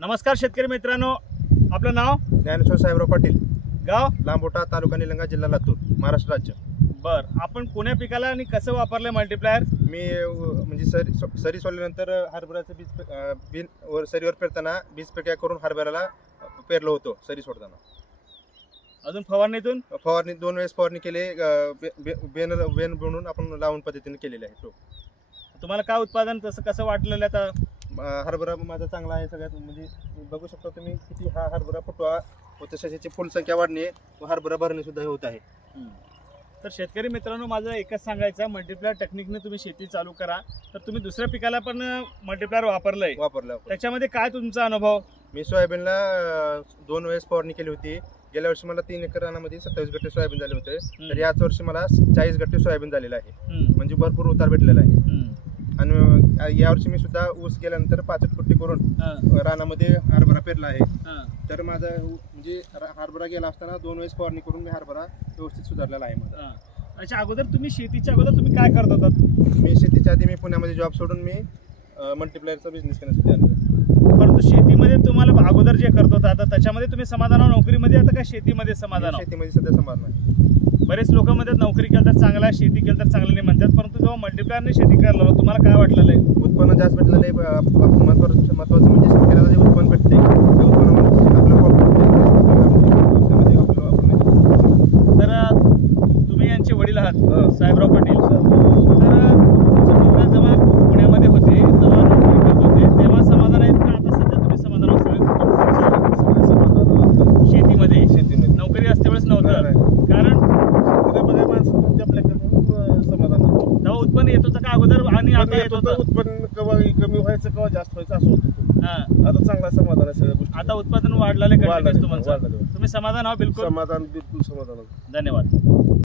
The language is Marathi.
नमस्कार शेतकरी मित्रांनो, आपलं नाव? ज्ञानेश्वर साहेबराव पाटील, गाव लांबोटा, तालुका निलंगा, जिल्हा लातूर, महाराष्ट्र राज्य. बर, आपण कोण्या पिकाला आणि कसं वापरलंय मल्टीप्लायर? मी म्हणजे सरी सोडल्यानंतर हरभऱ्याचं बीज सरीवर पेरताना बीज प्रक्रिया करून हरभऱ्याला पेरलो होतो. सरी सोडताना अजून फवारणीतून फवारणी 2 वेळेस फवारणी केली. बेन बनवून आपण लावून पद्धतीने केलेले आहे. तुम्हाला काय उत्पादन कसं वाटलेलं आता? हरभरा माझा चांगला आहे. सगळ्यात म्हणजे बघू शकता तुम्ही किती हा हरभरा फुटवा व तशाची फुलसंख्या वाढणे व हरभरा भरणे सुद्धा होत आहे. तर शेतकरी मित्रांनो, माझं एकच सांगायचं, मल्टीप्लायर टेक्निकने तुम्ही शेती चालू करा. तर तुम्ही दुसऱ्या पिकाला पण मल्टीप्लायर वापरलं, त्याच्यामध्ये काय तुमचा अनुभव? मी सोयाबीनला 2 वेळेस फवारणी केली होती. गेल्या वर्षी मला 3 एकर रानामध्ये 27 गट्टे सोयाबीन झाले होते. तर याच वर्षी मला 40 गट्टे सोयाबीन झालेलं आहे. म्हणजे भरपूर उतार भेटलेला आहे. आणि यावर्षी मी सुद्धा ऊस केल्यानंतर 5 फुटी करून रानामध्ये हरभरा पेरला आहे. तर माझा म्हणजे हरभरा गेला असताना 2 वेळेस फवारणी करून मी हरभरा व्यवस्थित सुधारलेला आहे माझा. अच्छा, अगोदर तुम्ही शेतीच्या अगोदर तुम्ही काय करत होतात? मी शेतीच्या आधी मी पुण्यामध्ये जॉब सोडून मी मल्टीप्लायरचा बिझनेस करण्यासाठी आलो. परंतु शेतीमध्ये तुम्हाला अगोदर जे करत होता आता त्याच्यामध्ये तुम्ही समाधान आहात? नोकरीमध्ये आता का शेतीमध्ये समाधान आहात? शेतीमध्ये सध्या समाधान आहे. बरेच लोक म्हणतात नोकरी केलं तर चांगला आहे, शेती केलं तर चांगलं नाही म्हणतात. परंतु जेव्हा मल्टीप्लायरने शेती करायला तुम्हाला काय वाटलेलं आहे? उत्पन्न जास्त भेटलेलं आहे. महत्वाचं म्हणजे शेतकऱ्याला जे उत्पन्न भेटते ते उत्पन्नामध्ये तर तुम्ही यांचे वडील आहात साहेबराव पाटील. तर तुमचा मुलगा जेव्हा पुण्यामध्ये होते तेव्हा नोकरी करत होते तेव्हा समाधान आहेत का आता सध्या तुम्ही समाधान शेतीमध्ये नोकरी असते वेळेस नव्हतं? कारण तेव्हा उत्पन्न येत होतं का अगोदर आणि आता येत होतं? उत्पन्न कमी व्हायचं किंवा जास्त व्हायचं असं होत होतं. आता चांगला समाधान आहे सगळ्या गोष्टी. आता उत्पादन वाढलेलं आहे. तुम्ही समाधान आहात? बिलकुल समाधान, बिलकुल समाधान. धन्यवाद.